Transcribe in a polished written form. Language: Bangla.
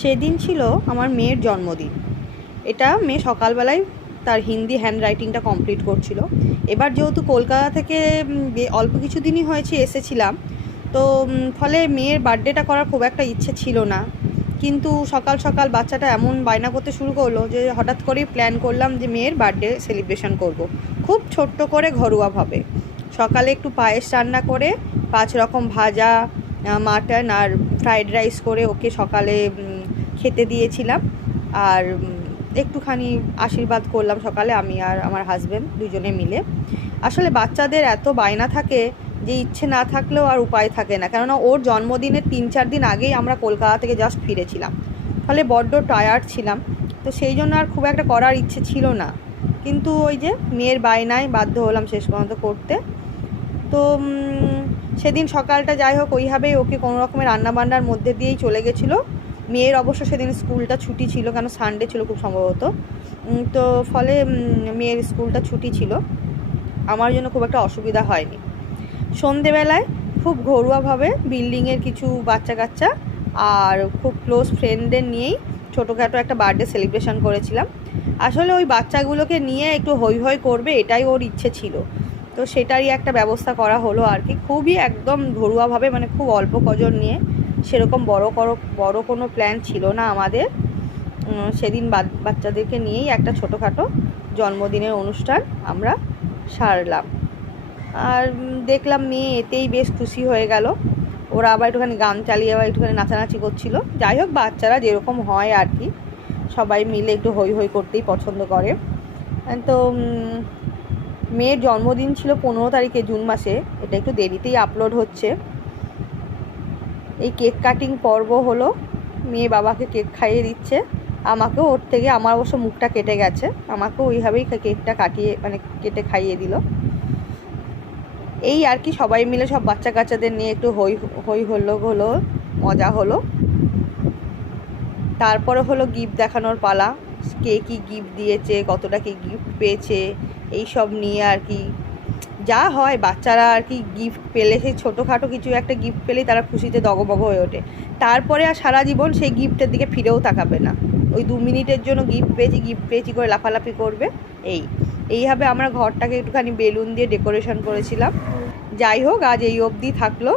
সেদিন ছিল আমার মেয়ের জন্মদিন। এটা মেয়ে সকালবেলায় তার হিন্দি হ্যান্ড রাইটিংটা কমপ্লিট করছিল। এবার যেহেতু কলকাতা থেকে অল্প কিছু দিনই হয়েছে এসেছিলাম, তো ফলে মেয়ের বার্থডেটা করার খুব একটা ইচ্ছে ছিল না। কিন্তু সকাল সকাল বাচ্চাটা এমন বায়না করতে শুরু করলো যে হঠাৎ করেই প্ল্যান করলাম যে মেয়ের বার্থডে সেলিব্রেশন করব। খুব ছোট্ট করে ঘরোয়াভাবে সকালে একটু পায়েস রান্না করে 5 রকম ভাজা, মাটন আর ফ্রাইড রাইস করে ওকে সকালে খেতে দিয়েছিলাম। আর একটুখানি আশীর্বাদ করলাম সকালে, আমি আর আমার হাজব্যান্ড দুজনে মিলে। আসলে বাচ্চাদের এত বায়না থাকে যে ইচ্ছে না থাকলেও আর উপায় থাকে না, কেননা ওর জন্মদিনের 3-4 দিন আগেই আমরা কলকাতা থেকে জাস্ট ফিরেছিলাম, ফলে বড্ড টায়ার্ড ছিলাম। তো সেই জন্য আর খুব একটা করার ইচ্ছে ছিল না, কিন্তু ওই যে মেয়ের বায়নায় বাধ্য হলাম শেষ পর্যন্ত করতে। তো সেদিন সকালটা যাই হোক ওইভাবেই ওকে কোনো রকমের রান্নাবান্নার মধ্যে দিয়েই চলে গেছিলো। মেয়ের অবশ্য সেদিন স্কুলটা ছুটি ছিল, কেন সানডে ছিল খুব সম্ভবত। তো ফলে মেয়ের স্কুলটা ছুটি ছিল, আমার জন্য খুব একটা অসুবিধা হয়নি। সন্ধেবেলায় খুব ঘরোয়াভাবে বিল্ডিংয়ের কিছু বাচ্চা কাচ্চা আর খুব ক্লোজ ফ্রেন্ডদের নিয়েই ছোটোখাটো একটা বার্থডে সেলিব্রেশন করেছিলাম। আসলে ওই বাচ্চাগুলোকে নিয়ে একটু হৈ হৈ করবে এটাই ওর ইচ্ছে ছিল, তো সেটারই একটা ব্যবস্থা করা হলো আর কি। খুবই একদম ঘরোয়াভাবে, মানে খুব অল্প কজন নিয়ে, সেরকম বড় কোনো প্ল্যান ছিল না আমাদের। সেদিন বাচ্চাদেরকে নিয়েই একটা ছোটোখাটো জন্মদিনের অনুষ্ঠান আমরা সারলাম। আর দেখলাম মেয়ে এতেই বেশ খুশি হয়ে গেল। ওরা আবার একটুখানি গান চালিয়ে আবার একটুখানি নাচানাচি করছিল। যাই হোক, বাচ্চারা যেরকম হয় আর কি, সবাই মিলে একটু হৈ হৈ করতেই পছন্দ করে। তো মেয়ের জন্মদিন ছিল 15 তারিখে জুন মাসে, এটা একটু দেরিতেই আপলোড হচ্ছে। এই কেক কাটিং পর্ব হলো, মেয়ে বাবাকে কেক খাইয়ে দিচ্ছে, আমাকেও ওর থেকে, আমার অবশ্য মুখটা কেটে গেছে, আমাকেও ওইভাবেই কেকটা কাটিয়ে মানে কেটে খাইয়ে দিল। এই আর কি, সবাই মিলে সব বাচ্চা কাচ্চাদের নিয়ে একটু হই হলো মজা হলো। তারপরে হলো গিফট দেখানোর পালা, কে কী গিফট দিয়েছে, কতটা কি গিফট পেয়েছে, এই সব নিয়ে আর কি। যা হয় বাচ্চারা আর কি, গিফট পেলে, সেই ছোটোখাটো কিছু একটা গিফট পেলেই তারা খুশিতে দগবগ হয়ে ওঠে। তারপরে আর সারা জীবন সেই গিফটের দিকে ফিরেও তাকাবে না। ওই 2 মিনিটের জন্য গিফট পেয়েছি করে লাফালাফি করবে। এইভাবে আমরা ঘরটাকে একটুখানি বেলুন দিয়ে ডেকোরেশন করেছিলাম। যাই হোক, আজ এই অবধি থাকলো।